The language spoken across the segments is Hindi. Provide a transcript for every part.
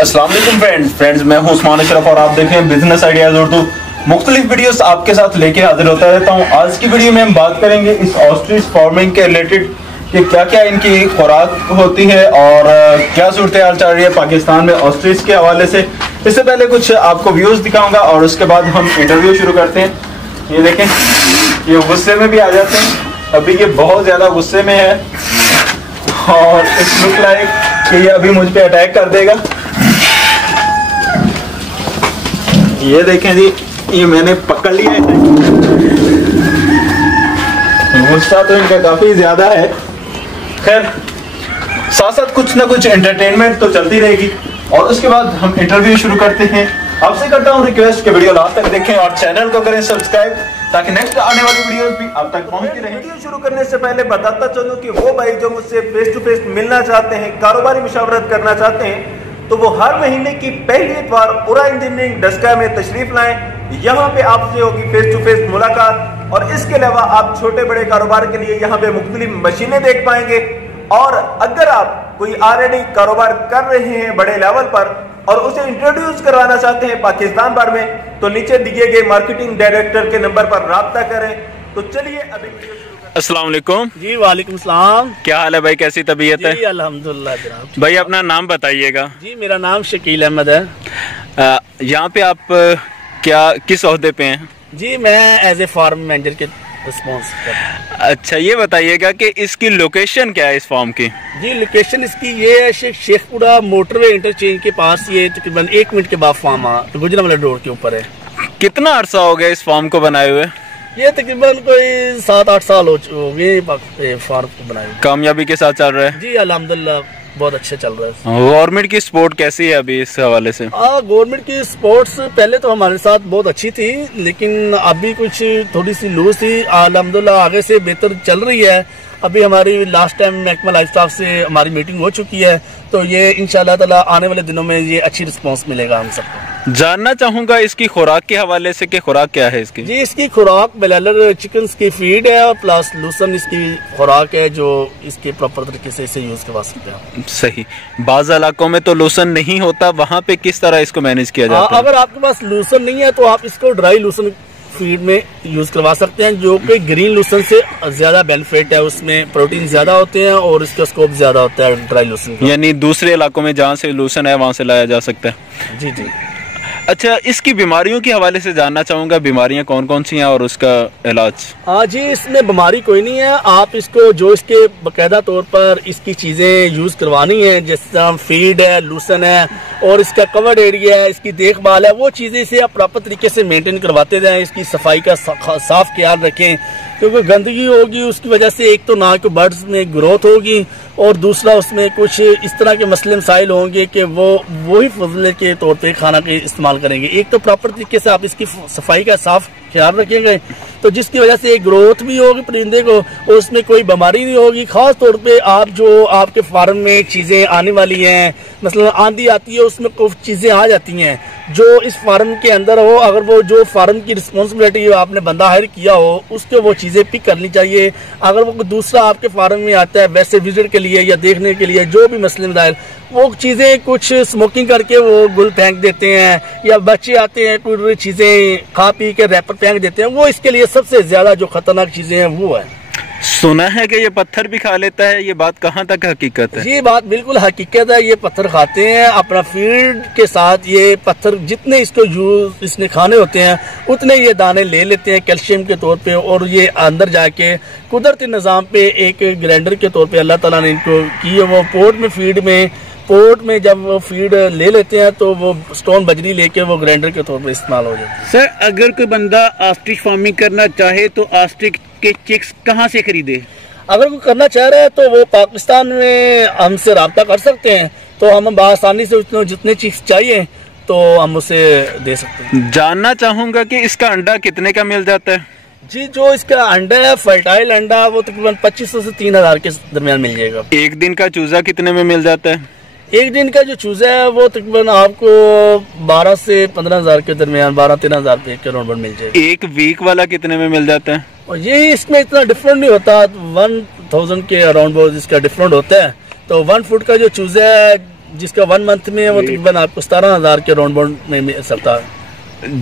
अस्सलाम वालेकुम फ्रेंड्स, मैं हूं उस्मान अशरफ और आप देख रहे हैं बिजनेस आइडियाज उर्दू। मुख्तलिफ वीडियोस आपके साथ लेके हाजिर होता रहता हूं। आज की वीडियो में हम बात करेंगे इस ऑस्ट्रिच फार्मिंग के रिलेटेड कि क्या क्या इनकी खुराक होती है और क्या सूरत हाल चल रही है पाकिस्तान में ऑस्ट्रिच के हवाले से। इससे पहले कुछ आपको व्यूज दिखाऊंगा और उसके बाद हम इंटरव्यू शुरू करते हैं। ये देखें, ये गुस्से में भी आ जाते हैं। अभी ये बहुत ज्यादा गुस्से में है और इट्स लुक लाइक कि ये अभी मुझ पे अटैक कर देगा। ये देखें जी, ये मैंने पकड़ लिया है। गुस्सा तो इनका काफी ज्यादा है। खैर, साथ साथ कुछ ना कुछ एंटरटेनमेंट तो चलती रहेगी और उसके बाद हम इंटरव्यू शुरू करते हैं। आपसे करता हूं रिक्वेस्ट कि वीडियो लास्ट तक देखें और चैनल को करें सब्सक्राइब ताकि नेक्स्ट आने वाली वीडियोस भी आप तक पहुंचती रहें। वीडियो शुरू करने से पहले बताता चलूं कि वो भाई जो मुझसे फेस टू फेस मिलना चाहते हैं, कारोबारी मशवरत करना चाहते हैं, तो वो हर महीने की पहली इतवार उरा इंजीनियरिंग डस्का में तशरीफ लाएं। यहाँ पे आपसे होगी फेस टू फेस मुलाकात और इसके अलावा आप छोटे बड़े कारोबार के लिए यहाँ पे मुख्तलिफ मशीनें देख पाएंगे। और अगर आप कोई ऑलरेडी कारोबार कर रहे हैं बड़े लेवल पर और उसे इंट्रोड्यूस करवाना चाहते हैं पाकिस्तान भर में, तो नीचे दिए गए मार्केटिंग डायरेक्टर के नंबर पर राब्ता करें। तो चलिए अभी वीडियो शुरू करते हैं। अस्सलाम वालेकुम। जी वालेकुम सलाम। क्या हाल है भाई, कैसी तबीयत है? जी अल्हम्दुलिल्लाह जनाब। भाई अपना नाम बताइएगा। जी मेरा नाम शकील अहमद है। यहाँ पे आप किस ओहदे पे हैं? जी मैं एज ए फार्म मैनेजर के रिस्पॉन्स कर। अच्छा, ये बताइएगा कि इसकी लोकेशन क्या है इस फार्म की? जी लोकेशन इसकी ये है शेखपुरा मोटरवे इंटरचेंज के पास। ये तकरीबन 1 मिनट के बाद फार्म गुजरावाला रोड के ऊपर है। कितना अरसा हो गया इस फार्म को बनाए हुए? ये तकरीबन कोई 7-8 साल हो गए फार्म को बनाए। कामयाबी के साथ चल रहा है? जी अल्हम्दुलिल्लाह बहुत अच्छे चल रहा है। गवर्नमेंट की सपोर्ट कैसी है अभी इस हवाले से? गवर्नमेंट की सपोर्ट्स पहले तो हमारे साथ बहुत अच्छी थी, लेकिन अभी कुछ थोड़ी सी लूज थी। अल्हम्दुलिल्लाह आगे से बेहतर चल रही है। अभी हमारी लास्ट टाइम महकमा लाइफ स्टाफ से हमारी मीटिंग हो चुकी है, तो ये इंशाल्लाह ताला आने वाले दिनों में ये अच्छी रिस्पांस मिलेगा हम सबको। जानना चाहूंगा इसकी खुराक के हवाले से कि खुराक क्या है इसकी? जी इसकी खुराक बेलर चिकन की फीड है और प्लस लूसन इसकी खुराक है जो इसके प्रॉपर तरीके से इसे यूज करवा सकते हैं। सही। बाज़ इलाकों में तो लूसन नहीं होता, वहाँ पे किस तरह इसको मैनेज किया जाता है? अगर आपके पास लूसन नहीं है तो आप इसको ड्राई लूसन फीड में यूज करवा सकते हैं, जो कि ग्रीन लूसन से ज्यादा बेनिफिट है। उसमें प्रोटीन ज्यादा होते हैं और इसका स्कोप ज्यादा होता है ड्राई लूसन। यानी दूसरे इलाकों में जहाँ से लूसन है वहाँ से लाया जा सकता है। जी जी। अच्छा, इसकी बीमारियों के हवाले से जानना चाहूंगा, बीमारियां कौन कौन सी हैं और उसका इलाज? जी इसमें बीमारी कोई नहीं है। आप इसको जो इसके बाकायदा तौर पर इसकी चीजें यूज करवानी है, जैसे फीड है, लूसन है और इसका कवर्ड एरिया है, इसकी देखभाल है, वो चीजें इसे आप प्रॉपर तरीके से मेंटेन करवाते जाएं। इसकी सफाई का साफ ख्याल रखें, क्योंकि गंदगी होगी उसकी वजह से एक तो ना कि बर्ड्स में ग्रोथ होगी और दूसरा उसमें कुछ इस तरह के मसले मसाइल होंगे कि वो वही फजले के तौर पे खाना के इस्तेमाल करेंगे। एक तो प्रॉपर तरीके से आप इसकी सफाई का साफ ख्याल रखेंगे तो जिसकी वजह से ग्रोथ भी होगी परिंदे को और उसमें कोई बीमारी नहीं होगी। खास तौर पे आप जो आपके फार्म में चीजें आने वाली हैं, मसलन आंधी आती है उसमें कुछ चीजें आ जाती हैं जो इस फार्म के अंदर हो, अगर वो जो फार्म की रिस्पॉन्सिबिलिटी आपने बंदा हायर किया हो उसके वो चीजें पिक करनी चाहिए। अगर वो दूसरा आपके फार्म में आता है वैसे विजिट के लिए या देखने के लिए, जो भी मसले मसाइल, वो चीजें कुछ स्मोकिंग करके वो गुल फेंक देते हैं या बच्चे आते हैं कुछ चीजें खा पी के रैपर फेंक देते हैं, वो इसके लिए सबसे ज्यादा जो खतरनाक चीजें हैं वो है। सुना है कि ये पत्थर भी खा लेता है, ये बात कहाँ तक हकीकत है? ये बात बिल्कुल हकीकत है। ये पत्थर खाते हैं अपना फीड के साथ। ये पत्थर जितने इसको यूज इसने खाने होते हैं उतने ये दाने ले लेते हैं कैल्शियम के तौर पे और ये अंदर जाके कुदरती निज़ाम पे एक ग्राइंडर के तौर पे अल्लाह ताला ने इनको की है। वो पोर्ट में जब वो फीड ले लेते हैं तो वो स्टोन बजरी लेके वो ग्राइंडर के तौर पे इस्तेमाल हो जाती है। सर, अगर कोई बंदा ऑस्ट्रिच फार्मिंग करना चाहे तो ऑस्ट्रिच के चिक्स कहाँ से खरीदे? अगर कोई करना चाह रहा है तो वो पाकिस्तान में हमसे रब्ता कर सकते हैं, तो हम आसानी से जितने चिक्स चाहिए तो हम उसे दे सकते हैं। जानना चाहूंगा कि इसका अंडा कितने का मिल जाता है? जी जो इसका अंडा है फर्टाइल अंडा वो तकरीबन 2500 से 3000 के दरमियान मिल जाएगा। एक दिन का चूजा कितने में मिल जाता है? एक दिन का जो चूजा है वो तकरीबन आपको 12 से 15,000 के दरमियान 12-13,000 रुपए के राउंड मिल जाएगा। एक वीक वाला कितने में मिल जाता है? और ये इसमें इतना डिफरेंट नहीं होता, 1000 के अराउंड बहुत इसका डिफरेंट होता है। तो 1 फुट का जो चूजा है जिसका 1 मंथ में वो तकरीबन आपको 17,000 के राउंड बाउंड में मिल सकता है।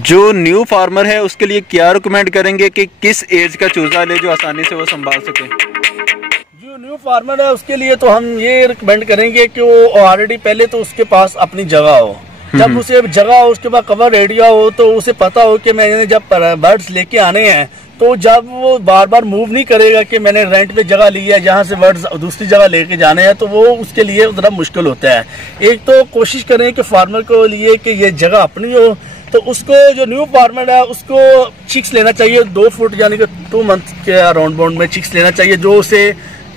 जो न्यू फार्मर है उसके लिए क्या रिकमेंड करेंगे कि किस एज का चूजा ले जो आसानी से वो संभाल सके? जो न्यू फार्मर है उसके लिए तो हम ये रिकमेंड करेंगे कि वो ऑलरेडी पहले तो उसके पास अपनी जगह हो। जब उसे जगह हो, उसके बाद कवर एरिया हो, तो उसे पता हो कि मैंने जब बर्ड्स लेके आने हैं तो जब वो बार बार मूव नहीं करेगा कि मैंने रेंट पे जगह ली है जहाँ से बर्ड्स दूसरी जगह लेके जाने हैं, तो वो उसके लिए ज़रा मुश्किल होता है। एक तो कोशिश करें कि फार्मर को लिए कि ये जगह अपनी हो, तो उसको जो न्यू फार्मर है उसको चिक्स लेना चाहिए 2 फुट यानी कि 2 मंथ के अराउंड बाउंड में चिक्स लेना चाहिए, जो उसे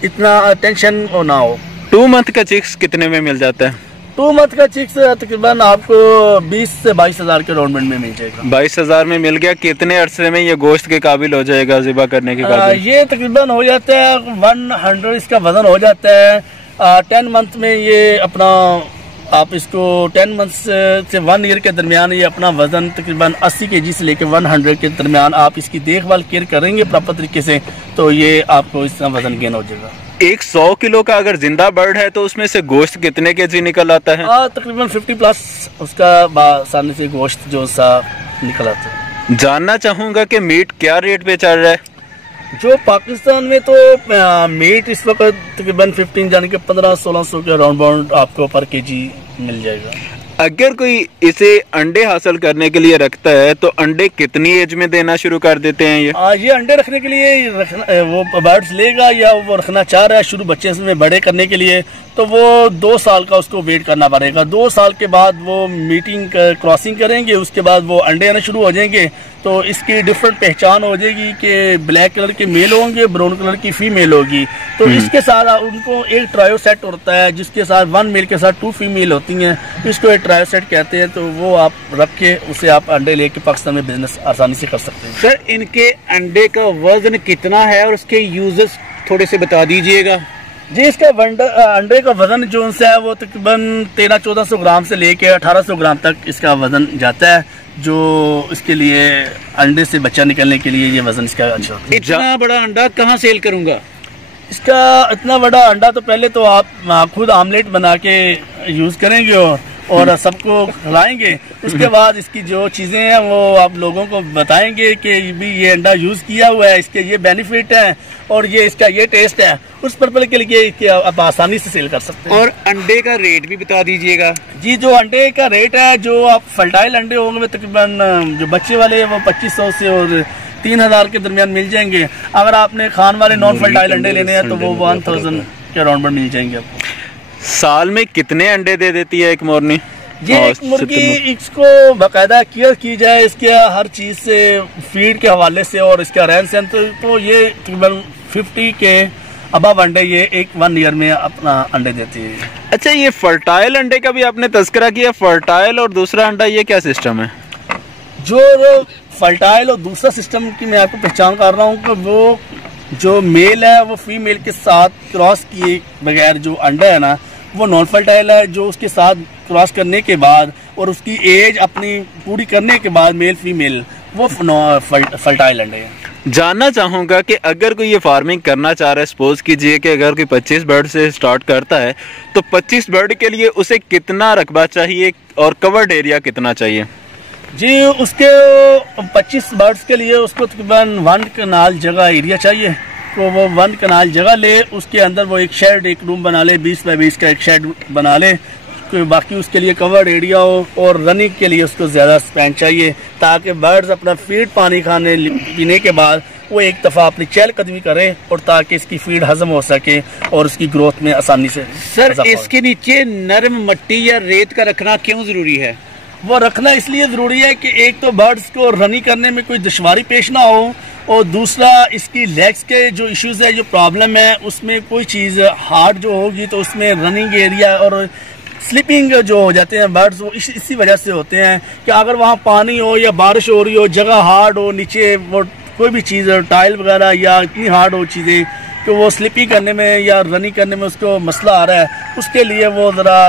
इतना टेंशन ना हो। 2 मंथ का चिक्स कितने में मिल जाता है? 2 मंथ का चिक्स तकरीबन आपको 20 से 22,000 के राउंड में मिल जाएगा। 22,000 में मिल गया। कितने अरसे में ये गोश्त के काबिल हो जाएगा, ज़िबा करने के काबिल? ये तकरीबन हो जाता है 100 इसका वजन हो जाता है। 10 मंथ में ये अपना आप इसको 10 मंथ से 1 ईयर के दरमियान ये अपना वजन तकरीबन 80 kg से लेकर 100 के दरमियान आप इसकी देखभाल केयर करेंगे प्रॉपर तरीके से, तो ये आपको इस तरह वजन गेन हो जाएगा। एक 100 किलो का अगर जिंदा बर्ड है तो उसमें से गोश्त कितने केजी निकल आता है? तकरीबन 50 प्लस उसका आसानी से गोश्त जो सा निकल आता है। जानना चाहूंगा कि मीट क्या रेट पे चल रहा है? जो पाकिस्तान में तो मीट इस वक्त तकरीबन 15 यानी कि 1500-1600 के अराउंड बाउंड आपको पर केजी मिल जाएगा। अगर कोई इसे अंडे हासिल करने के लिए रखता है तो अंडे कितनी एज में देना शुरू कर देते हैं ये अंडे रखने के लिए वो बर्ड्स लेगा या वो रखना चाह रहा है शुरू बच्चे में बड़े करने के लिए, तो वो 2 साल का उसको वेट करना पड़ेगा। 2 साल के बाद वो मीटिंग क्रॉसिंग करेंगे, उसके बाद वो अंडे आना शुरू हो जाएंगे। तो इसकी डिफरेंट पहचान हो जाएगी कि ब्लैक कलर के मेल होंगे, ब्राउन कलर की फीमेल होगी। तो इसके साथ उनको एक ट्रायो सेट होता है जिसके साथ 1 मेल के साथ 2 फीमेल होती हैं, इसको एक ट्रायो सेट कहते हैं। तो वो आप रख के उसे आप अंडे लेके पाकिस्तान में बिजनेस आसानी से कर सकते हैं। सर, इनके अंडे का वजन कितना है और उसके यूजेस थोड़े से बता दीजिएगा। जी, इसका अंडे का वजन जो है वो तकरीबन 1300-1400 ग्राम से लेके 1800 ग्राम तक इसका वजन जाता है, जो इसके लिए अंडे से बच्चा निकलने के लिए ये वजन इसका अच्छा होता है। इतना बड़ा अंडा कहाँ सेल करूंगा? इसका इतना बड़ा अंडा तो पहले तो आप खुद आमलेट बना के यूज करेंगे और सबको खिलाएंगे। उसके बाद इसकी जो चीज़ें हैं वो आप लोगों को बताएंगे कि भी ये अंडा यूज़ किया हुआ है, इसके ये बेनिफिट है और ये इसका ये टेस्ट है। उस पर्पल के लिए आप आसानी से सेल कर सकते हैं। और अंडे का रेट भी बता दीजिएगा। जी, जो अंडे का रेट है, जो आप फर्टाइल अंडे होंगे तकरीबन जो बच्चे वाले वो 2500 से और 3000 के दरमियान मिल जाएंगे। अगर आपने खान वाले नॉन फर्टाइल अंडे लेने हैं तो वो 1000 के अराउंड में मिल जाएंगे आपको। साल में कितने अंडे दे देती है एक मोरनी? ये एक मुर्गी इसको बाकायदा केयर की जाए, इसके हर चीज से फीड के हवाले से और इसका रहन सहन, तो ये तकरीबन 50 के अबव अंडे ये 1 ईयर में अपना अंडे देती है। अच्छा, ये फर्टाइल अंडे का भी आपने तस्करा किया। फर्टाइल और दूसरा अंडा ये क्या सिस्टम है? जो फर्टाइल और दूसरा सिस्टम की मैं आपको पहचान कर रहा हूँ कि वो जो मेल है वो फीमेल के साथ क्रॉस किए बगैर जो अंडा है ना वो नॉन फर्टाइल है। जो उसके साथ क्रॉस करने के बाद और उसकी एज अपनी पूरी करने के बाद मेल फीमेल वो फर्टाइल अंडे हैं। जानना चाहूँगा कि अगर कोई ये फार्मिंग करना चाह रहा है, सपोज कीजिए कि अगर कोई 25 बर्ड से स्टार्ट करता है तो 25 बर्ड के लिए उसे कितना रकबा चाहिए और कवर्ड एरिया कितना चाहिए? जी, उसके 25 बर्ड्स के लिए उसको तकरीबन 1 कनाल जगह एरिया चाहिए। तो वो 1 कनाल जगह ले, उसके अंदर वो एक शेड, एक रूम बना ले, 20 बाय 20 का एक शेड बना ले। बाकी उसके लिए कवर्ड एरिया हो और रनिंग के लिए उसको ज़्यादा स्पेंड चाहिए ताकि बर्ड्स अपना फीड पानी खाने पीने के बाद वो एक दफ़ा अपनी चहलकदमी करे और ताकि इसकी फीड हजम हो सके और उसकी ग्रोथ में आसानी से। सर, इसके नीचे नरम मिट्टी या रेत का रखना क्यों ज़रूरी है? वो रखना इसलिए ज़रूरी है कि एक तो बर्ड्स को रनिंग करने में कोई दुश्वारी पेश ना हो और दूसरा इसकी लेग्स के जो इश्यूज़ है, जो प्रॉब्लम है, उसमें कोई चीज़ हार्ड जो होगी तो उसमें रनिंग एरिया और स्लिपिंग जो हो जाते हैं बर्ड्स वो इसी वजह से होते हैं कि अगर वहाँ पानी हो या बारिश हो रही हो, जगह हार्ड हो, नीचे वो कोई भी चीज़ टाइल वगैरह या इतनी हार्ड हो चीज़ें कि वो स्लिपिंग करने में या रनिंग करने में उसको मसला आ रहा है, उसके लिए वो ज़रा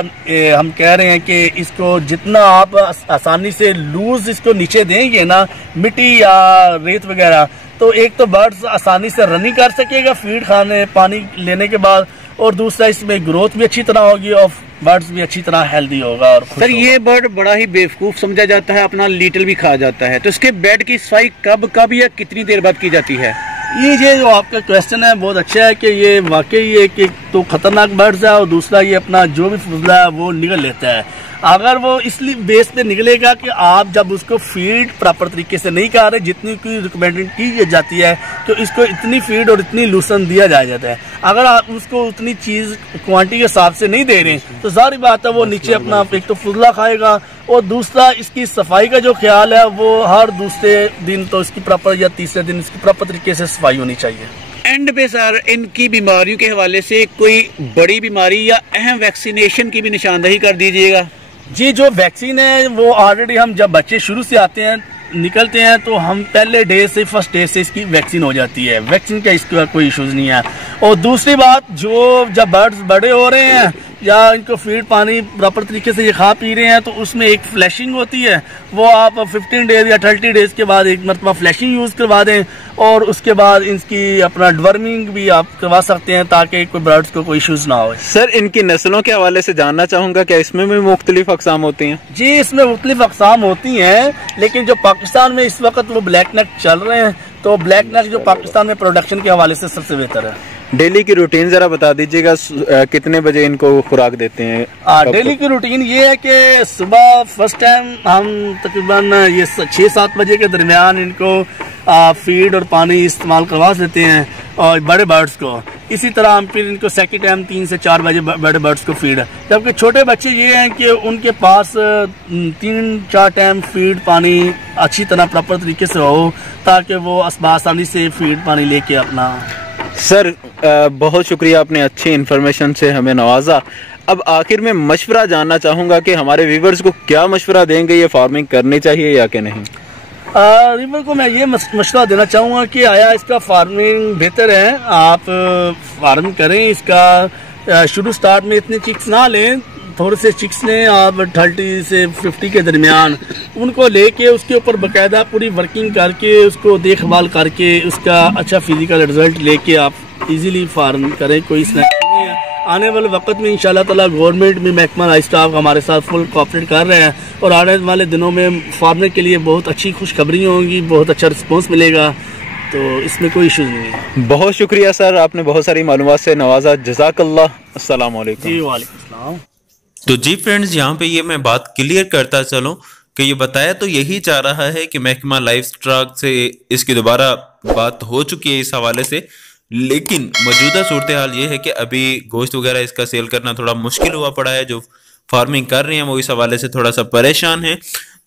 हम कह रहे हैं कि इसको जितना आप आसानी से लूज़ इसको नीचे देंगे ना मिट्टी या रेत वगैरह, तो एक तो बर्ड्स आसानी से रनिंग कर सकेगा फीड खाने पानी लेने के बाद और दूसरा इसमें ग्रोथ भी अच्छी तरह होगी और बर्ड्स भी अच्छी तरह हेल्दी होगा और खुश सर होगा। ये बर्ड बड़ा ही बेवकूफ समझा जाता है, अपना लीटल भी खा जाता है, तो इसके बेड की सफाई कब कब या कितनी देर बाद की जाती है? ये जो आपका क्वेश्चन है बहुत अच्छा है कि ये वाकई है कि तो खतरनाक बर्ड्स है, और दूसरा ये अपना जो भी फजला है वो निगल लेता है। अगर वो इसलिए बेस पे निकलेगा कि आप जब उसको फीड प्रॉपर तरीके से नहीं कर रहे, जितनी की रिकमेंडेड की जाती है तो इसको इतनी फीड और इतनी लूसन दिया जाता है। अगर आप उसको उतनी चीज़ क्वांटिटी के हिसाब से नहीं दे रहे तो सारी बात है वो नीचे अपना एक तो फजला खाएगा, और दूसरा इसकी सफाई का जो ख्याल है वो हर दूसरे दिन तो इसकी प्रॉपर या तीसरे दिन इसकी प्रॉपर तरीके से सफाई होनी चाहिए। एंड पे सर इनकी बीमारियों के हवाले से कोई बड़ी बीमारी या अहम वैक्सीनेशन की भी निशानदही कर दीजिएगा। जी, जो वैक्सीन है वो ऑलरेडी हम जब बच्चे शुरू से आते हैं निकलते हैं तो हम पहले डे से फर्स्ट डे से इसकी वैक्सीन हो जाती है, वैक्सीन का इसका कोई इश्यूज नहीं है। और दूसरी बात, जो जब बर्ड्स बड़े हो रहे हैं या इनको फीड पानी प्रॉपर तरीके से ये खा पी रहे हैं तो उसमें एक फ्लैशिंग होती है, वो आप 15 डेज या 30 डेज के बाद एक मरतबा फ्लैशिंग यूज़ करवा दें, और उसके बाद इसकी अपना डवर्मिंग भी आप करवा सकते हैं ताकि कोई बर्ड्स को कोई इश्यूज ना हो। सर इनकी नस्लों के हवाले से जानना चाहूँगा, क्या इसमें भी मुख्तलिफ अक़साम होती हैं? जी, इसमें मुख्तलिफ अक़साम होती हैं, लेकिन जो पाकिस्तान में इस वक्त वो ब्लैक नेक चल रहे हैं, तो ब्लैक नेक जो पाकिस्तान में प्रोडक्शन के हवाले से सबसे बेहतर है। डेली की रूटीन जरा बता दीजिएगा, कितने बजे इनको खुराक देते हैं? डेली की रूटीन ये है कि सुबह फर्स्ट टाइम हम तकरीबन ये 6-7 बजे के दरमियान इनको फीड और पानी इस्तेमाल करवा देते हैं और बड़े बर्ड्स को। इसी तरह हम फिर इनको सेकंड टाइम 3 से 4 बजे बड़े बर्ड्स को फीड। जबकि छोटे बच्चे ये हैं कि उनके पास 3-4 टाइम फीड पानी अच्छी तरह प्रॉपर तरीके से हो ताकि वो आसानी से फीड पानी लेके अपना। सर बहुत शुक्रिया, आपने अच्छी इन्फॉर्मेशन से हमें नवाजा। अब आखिर में मशवरा जानना चाहूँगा कि हमारे व्यूवर्स को क्या मशवरा देंगे, ये फार्मिंग करनी चाहिए या कि नहीं? रिवर को मैं ये मशवरा देना चाहूँगा कि आया इसका फार्मिंग बेहतर है, आप फार्मिंग करें इसका। शुरू स्टार्ट में इतने चिक्स ना लें, थोड़े से चिक्स लें आप 30 से 50 के दरमियान, उनको लेके उसके ऊपर बाकायदा पूरी वर्किंग करके उसको देखभाल करके उसका अच्छा फिजिकल रिजल्ट लेके आप इजीली फार्म करें। कोई इसमें नहीं है। आने वाले वक्त में इंशाल्लाह ताला गवर्नमेंट भी महकमा लाइफ स्टाफ हमारे साथ फुल कोऑपरेट कर रहे हैं, और आने वाले दिनों में फार्मर के लिए बहुत अच्छी खुशखबरी होंगी, बहुत अच्छा रिस्पॉन्स मिलेगा, तो इसमें कोई इशूज़ नहीं है। बहुत शुक्रिया सर, आपने बहुत सारी मालूमात से नवाजा। जज़ाकल्लाह। अस्सलाम वालेकुम। जी वालेकुम अस्सलाम। तो जी फ्रेंड्स, यहाँ पे ये मैं बात क्लियर करता चलूँ कि ये बताया तो यही चाह रहा है कि महकमा लाइफ स्टॉक से इसकी दोबारा बात हो चुकी है इस हवाले से, लेकिन मौजूदा सूरत हाल ये है कि अभी गोश्त वगैरह इसका सेल करना थोड़ा मुश्किल हुआ पड़ा है। जो फार्मिंग कर रहे हैं वो इस हवाले से थोड़ा सा परेशान है,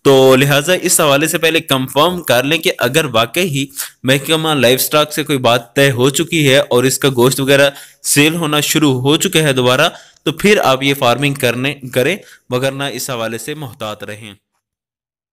तो लिहाजा इस हवाले से पहले कंफर्म कर लें कि अगर वाकई ही महकमा लाइफ स्टॉक से कोई बात तय हो चुकी है और इसका गोश्त वगैरह सेल होना शुरू हो चुका है दोबारा, तो फिर आप ये फार्मिंग करें, वगरना इस हवाले से मुहतात रहें।